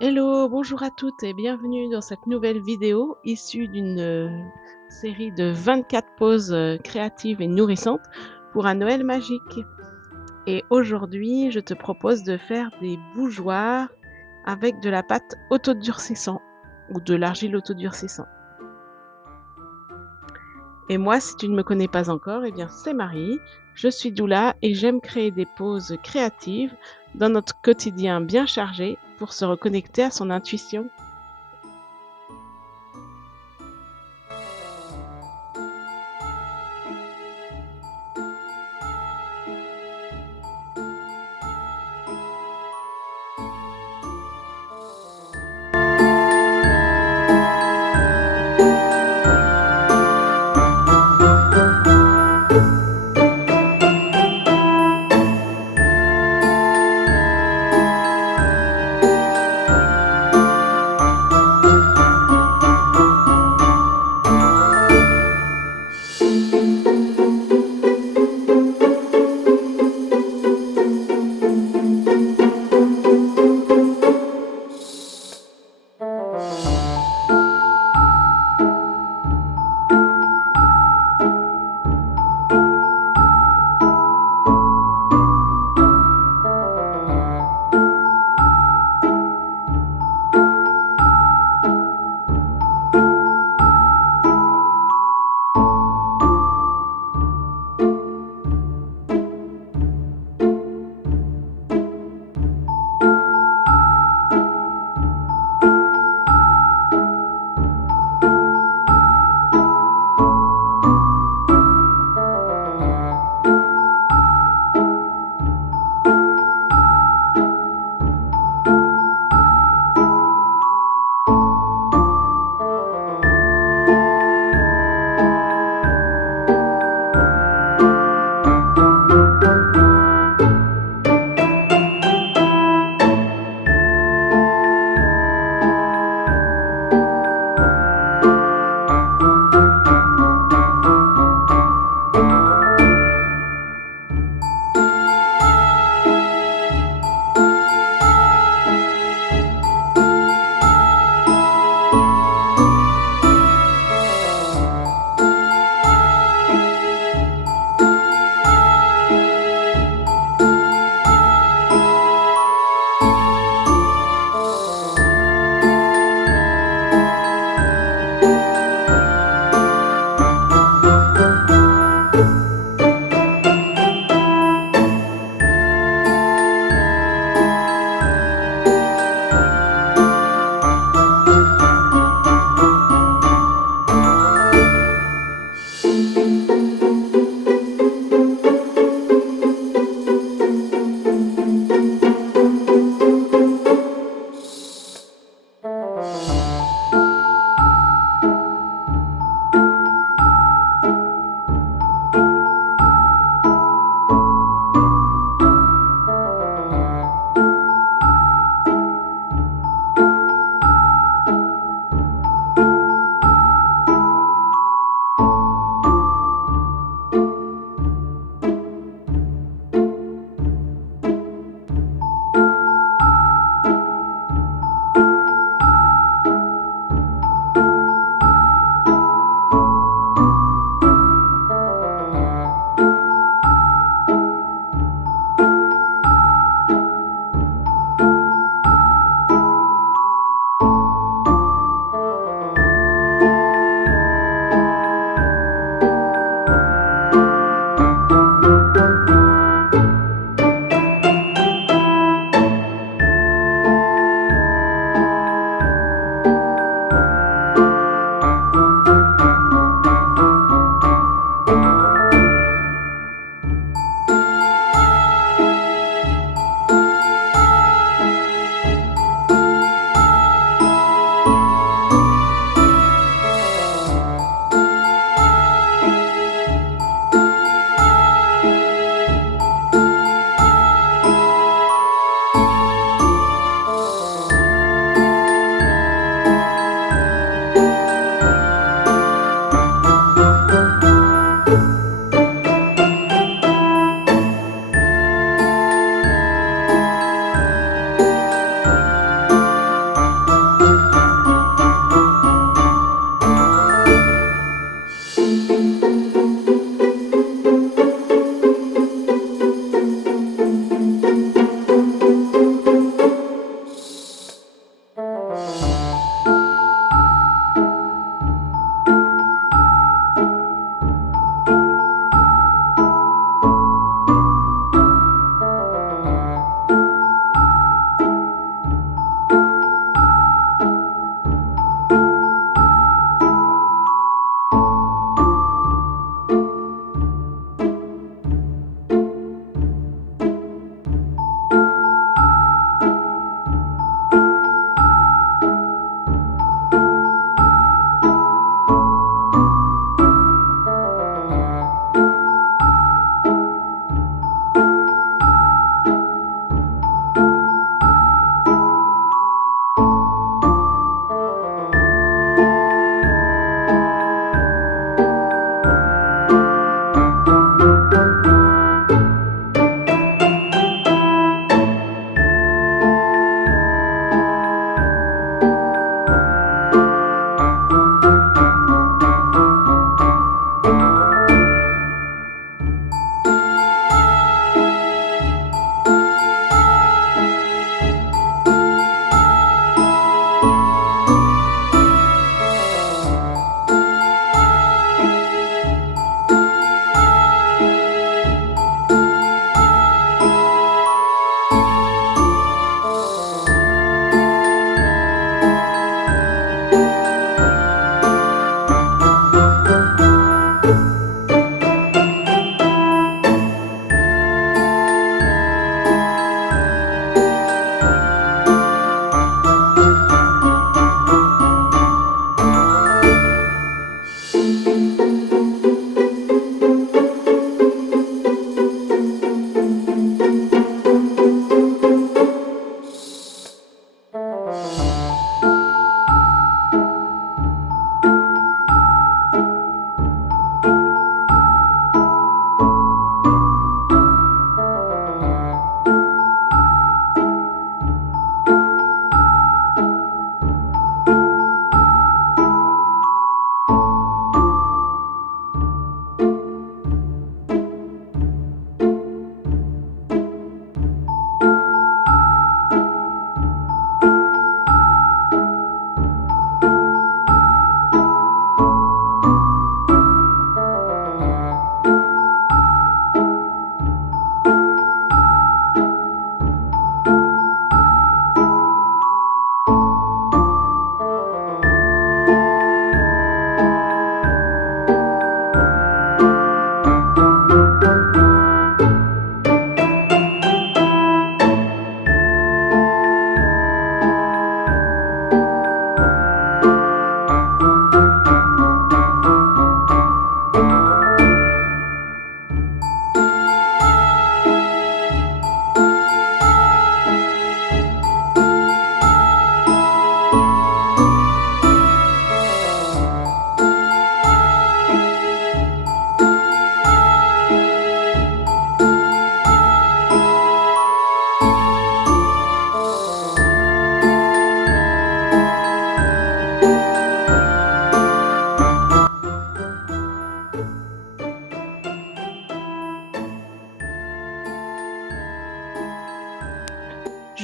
Hello, bonjour à toutes et bienvenue dans cette nouvelle vidéo issue d'une série de 24 pauses créatives et nourrissantes pour un Noël magique. Et aujourd'hui, je te propose de faire des bougeoirs avec de la pâte autodurcissante ou de l'argile autodurcissante. Et moi, si tu ne me connais pas encore, eh bien c'est Marie, je suis doula et j'aime créer des pauses créatives dans notre quotidien bien chargé pour se reconnecter à son intuition.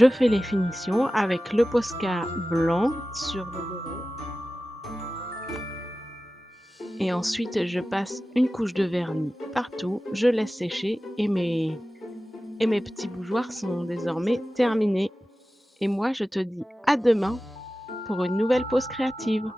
je fais les finitions avec le Posca blanc sur le doré et ensuite je passe une couche de vernis partout, je laisse sécher et mes petits bougeoirs sont désormais terminés. Et moi je te dis à demain pour une nouvelle pause créative.